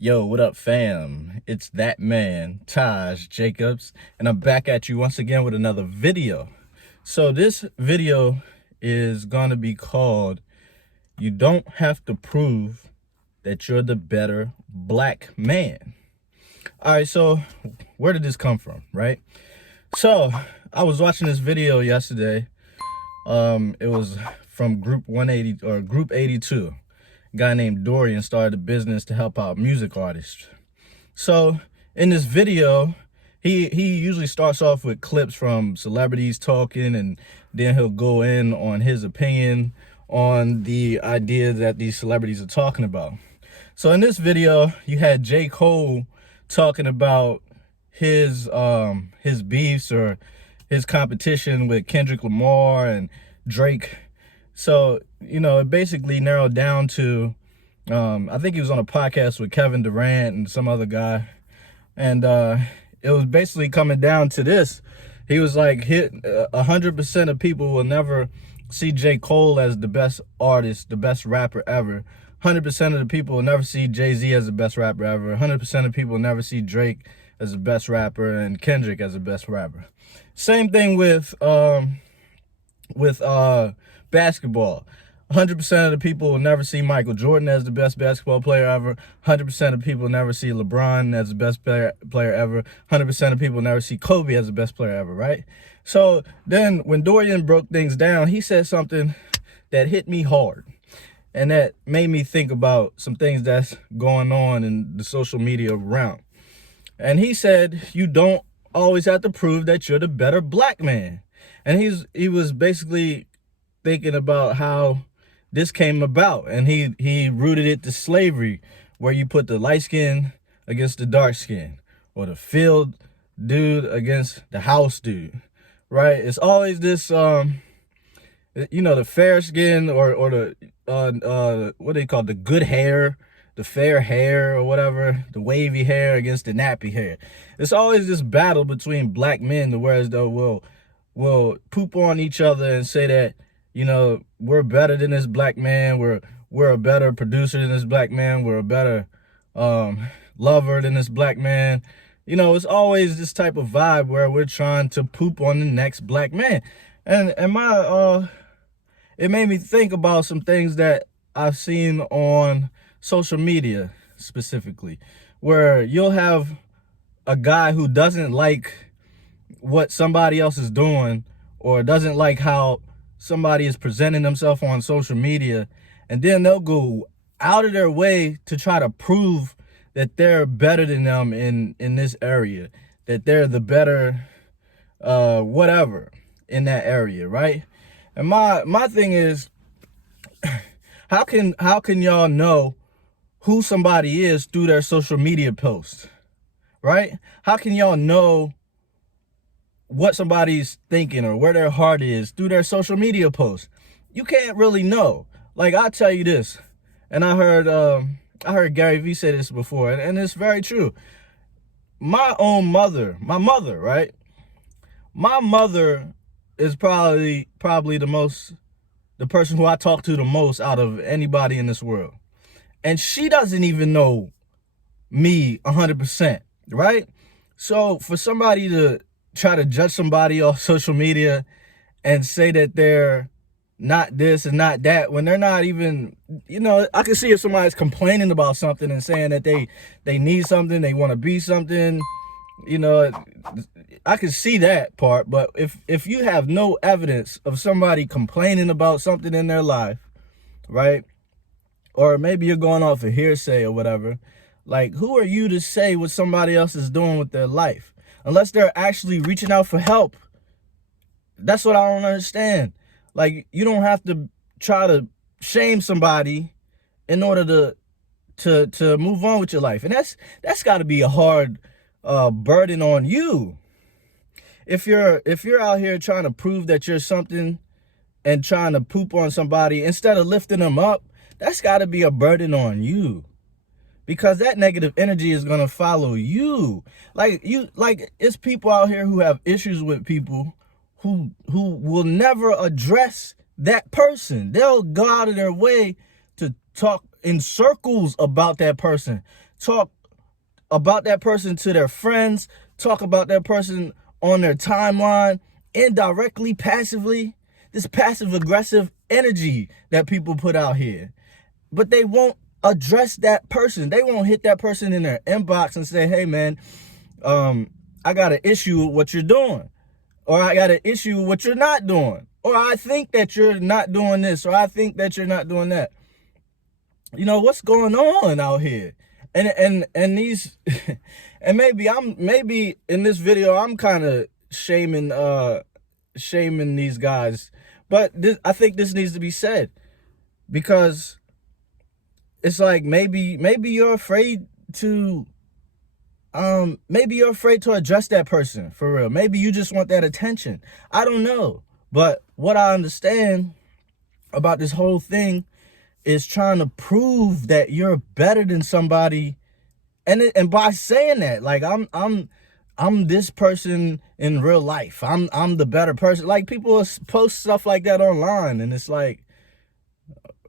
Yo, what up, fam? It's that man, Taj Jacobs, and I'm back at you once again with another video. So this video is going to be called, You Don't Have to Prove That You're the Better Black Man. All right, so where did this come from, right? So I was watching this video yesterday. It was from Group 180 or Group 82. A guy named Dorian started a business to help out music artists. So in this video, he usually starts off with clips from celebrities talking, and then he'll go in on his opinion on the idea that these celebrities are talking about. So in this video, you had JCole talking about his beefs or his competition with Kendrick Lamar and Drake. So, it basically narrowed down to, I think he was on a podcast with Rant and some other guy. And it was basically coming down to this. He was like, 100% of people will never see JCole as the best artist, the best rapper ever. 100% of the people will never see Jay-Z as the best rapper ever. 100% of people will never see Drake as the best rapper and Kendrick as the best rapper. Same thing with basketball. 100% of the people will never see Michael Jordan as the best basketball player ever. 100% of people will never see LeBron as the best player ever. 100% of people will never see Kobe as the best player ever, right? So then when Dorian broke things down, he said something that hit me hard. And that made me think about some things that's going on in the social media realm. And he said, you don't always have to prove that you're the better black man. And he was basically thinking about how this came about, and he rooted it to slavery, where you put the light skin against the dark skin, or the field dude against the house dude, right? It's always this the fair skin or the what do they call it? The good hair, the fair hair or whatever, the wavy hair against the nappy hair. It's always this battle between black men, whereas though will poop on each other and say that, we're better than this black man, we're a better producer than this black man, we're a better lover than this black man. It's always this type of vibe where we're trying to poop on the next black man. And it made me think about some things that I've seen on social media specifically, where you'll have a guy who doesn't like what somebody else is doing, or doesn't like how somebody is presenting themselves on social media, and then they'll go out of their way to try to prove that they're better than them in this area, that they're the better whatever in that area, right? And my thing is, how can y'all know who somebody is through their social media posts, right? How can y'all know what somebody's thinking or where their heart is through their social media posts? You can't really know. Like, I'll tell you this, and I heard Gary Vee say this before, and it's very true. My mother, right? My mother is probably the person who I talk to the most out of anybody in this world. And she doesn't even know me 100%, right? So for somebody to try to judge somebody off social media and say that they're not this and not that, when they're not even, I can see if somebody's complaining about something and saying that they need something, they want to be something, I can see that part. But if you have no evidence of somebody complaining about something in their life, right? Or maybe you're going off of hearsay or whatever, like, who are you to say what somebody else is doing with their life? Unless they're actually reaching out for help. That's what I don't understand. Like, you don't have to try to shame somebody in order to move on with your life. And that's got to be a hard burden on you. If you're out here trying to prove that you're something and trying to poop on somebody instead of lifting them up, that's got to be a burden on you. Because that negative energy is going to follow you. Like, it's people out here who have issues with people who will never address that person. They'll go out of their way to talk in circles about that person, talk about that person to their friends, talk about that person on their timeline, indirectly, passively. This passive aggressive energy that people put out here. But they won't address that person. They won't hit that person in their inbox and say, hey man, I got an issue with what you're doing. Or I got an issue with what you're not doing. Or I think that you're not doing this. Or I think that you're not doing that. You know, what's going on out here? And these and maybe in this video I'm kind of shaming these guys. But I think this needs to be said, because it's like maybe you're afraid to address that person for real. Maybe you just want that attention. I don't know. But what I understand about this whole thing is trying to prove that you're better than somebody, and by saying that, like I'm this person in real life. I'm the better person. Like, people post stuff like that online, and it's like,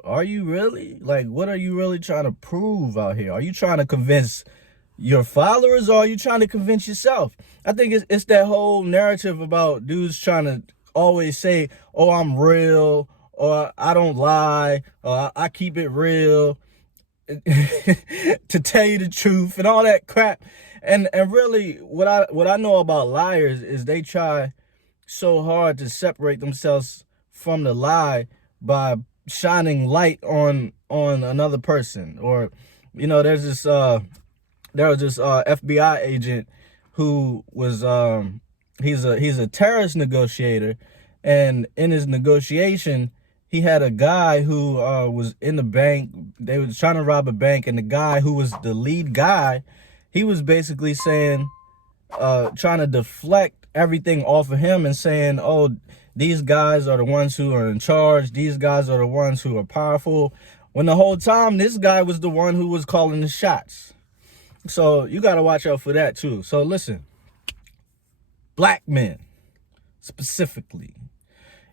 are you really? Like, what are you really trying to prove out here? Are you trying to convince your followers, or are you trying to convince yourself? I think it's that whole narrative about dudes trying to always say, oh, I'm real, or I don't lie, or I keep it real, to tell you the truth and all that crap. And really, what I know about liars is they try so hard to separate themselves from the lie by shining light on another person. Or, you know, there was this FBI agent who was he's a terrorist negotiator, and in his negotiation he had a guy who was in the bank. They were trying to rob a bank, and the guy who was the lead guy, he was basically saying, trying to deflect everything off of him and saying, oh, these guys are the ones who are in charge. These guys are the ones who are powerful. When the whole time, this guy was the one who was calling the shots. So you got to watch out for that too. So listen, black men specifically,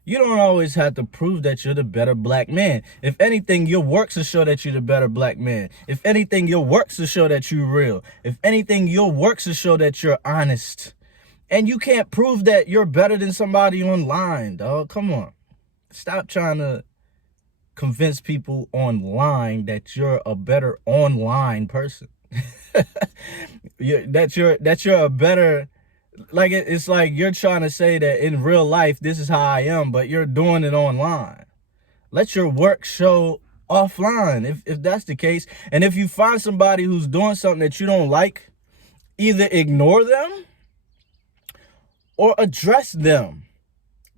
you don't always have to prove that you're the better black man. If anything, your works will show that you're the better black man. If anything, your works will show that you're real. If anything, your works will show that you're honest. And you can't prove that you're better than somebody online, dog. Come on. Stop trying to convince people online that you're a better online person. that you're a better, like, it's like you're trying to say that in real life this is how I am, but you're doing it online. Let your work show offline if that's the case. And if you find somebody who's doing something that you don't like, either ignore them or address them.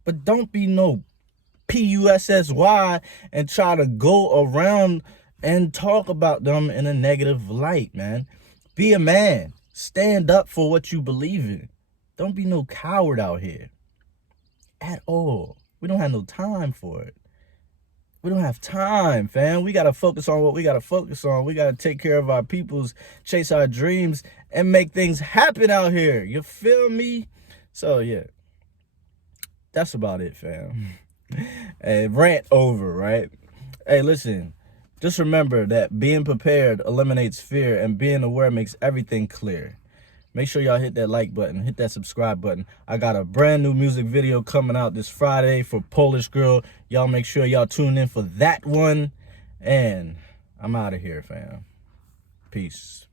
But don't be no PUSSY and try to go around and talk about them in a negative light, man. Be a man. Stand up for what you believe in. Don't be no coward out here at all. We don't have no time for it. We don't have time, fam. We got to focus on what we got to focus on. We got to take care of our peoples, chase our dreams, and make things happen out here. You feel me? So, yeah. That's about it, fam. Hey, rant over, right? Hey, listen. Just remember that being prepared eliminates fear, and being aware makes everything clear. Make sure y'all hit that like button, hit that subscribe button. I got a brand new music video coming out this Friday for Polish Girl. Y'all make sure y'all tune in for that one. And I'm out of here, fam. Peace.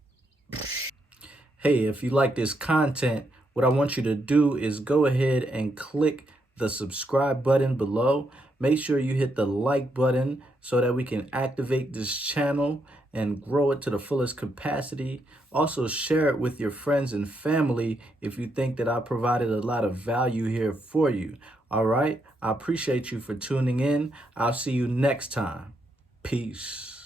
Hey, if you like this content, what I want you to do is go ahead and click the subscribe button below. Make sure you hit the like button so that we can activate this channel and grow it to the fullest capacity. Also, share it with your friends and family if you think that I provided a lot of value here for you. All right? I appreciate you for tuning in. I'll see you next time. Peace.